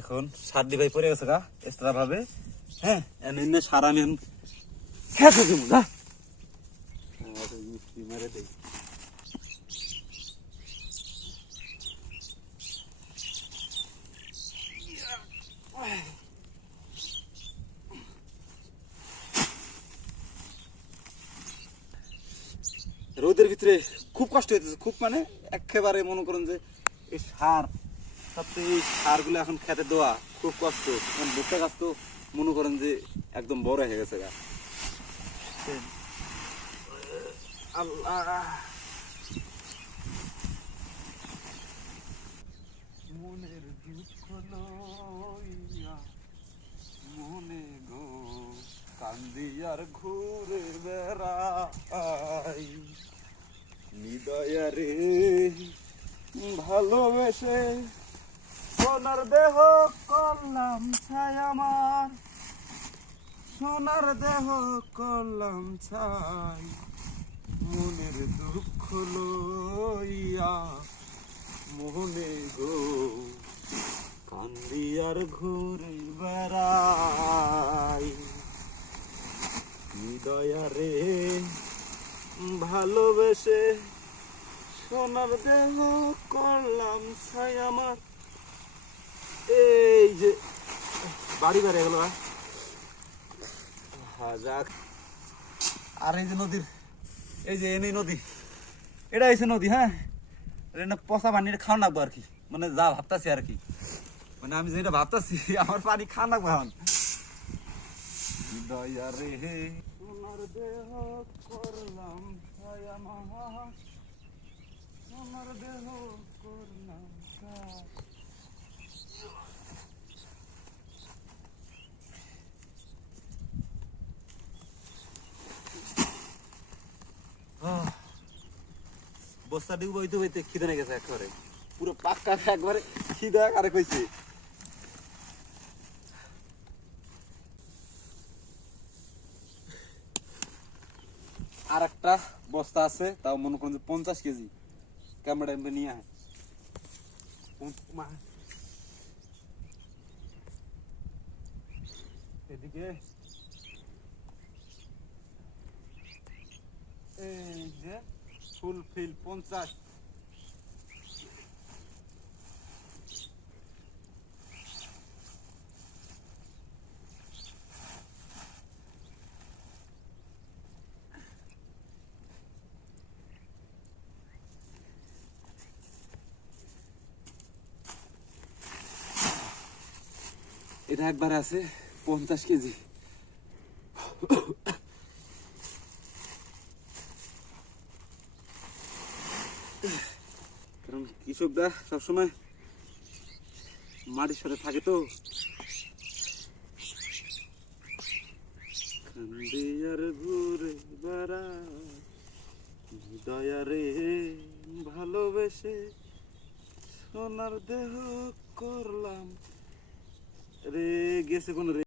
এখন সার দিবাই পড়ে গেছে গা এক্সট্রা ভাবে। হ্যাঁ এনে সার আমি খেতে দিব গা মেরে দেই। রোদের ভিতরে খুব কষ্ট হইতেছে, খুব মানে একেবারে মনে করেন যে এই সার সবচেয়ে এই সারগুলো এখন খেতে দেওয়া খুব কষ্ট। ভুট্টা গাছ তো মনে করেন যে একদম বড় হয়ে গেছে গা। আল্লাহ মনের দুঃখ লইয়া মনে গো কান্দি আর ঘুরে বেড়াই হৃদয়ারে ভালোবেসে সোনার দেহ করলাম ছাই আমার, সোনার দেহ করলাম ছাই মনের দুঃখ লইয়া মোহনে গো কান্দি আর ঘুরে বেড়াই হৃদয়ারে ভালোবেসে সোনার দেহ করলাম ছাই আমার। এই যে বাড়ি বাড়ি গেল যাক। আর এই যে নদীর এই যে এনেই নদী, এটা হয়েছে নদী। হ্যাঁ এটা পচা পানি খাওয়া লাগবো আর কি, মানে যা ভাবতাছি আর কি, মানে আমি যেটা ভাবতাছি আমার পানি খাওয়া লাগবো এখন। দয়ারে হে সোনার দেহ করলাম ছাই আমার, সোনার দেহ করলাম ছাই। বস্তা ডিউব হইতে হইতে খিদে নিয়ে গেছে একবারে, পুরো পাক্কা একবারে খিদে আরে কইছে। আর একটা বস্তা আছে, তাও মনে করেন যে 50 কেজি ক্যামেরা নিয়ে আয়। এদিকে এই যে ফুলফিল 50। এটা একবার আছে 50 কেজি। কারণ কৃষকরা সবসময় মাটির সাথে থাকে তো। কান্দিয়ার ঘুরে বেড়া দয়ারে ভালোবেসে সোনার দেহ করলাম রে গেছে কোন রে।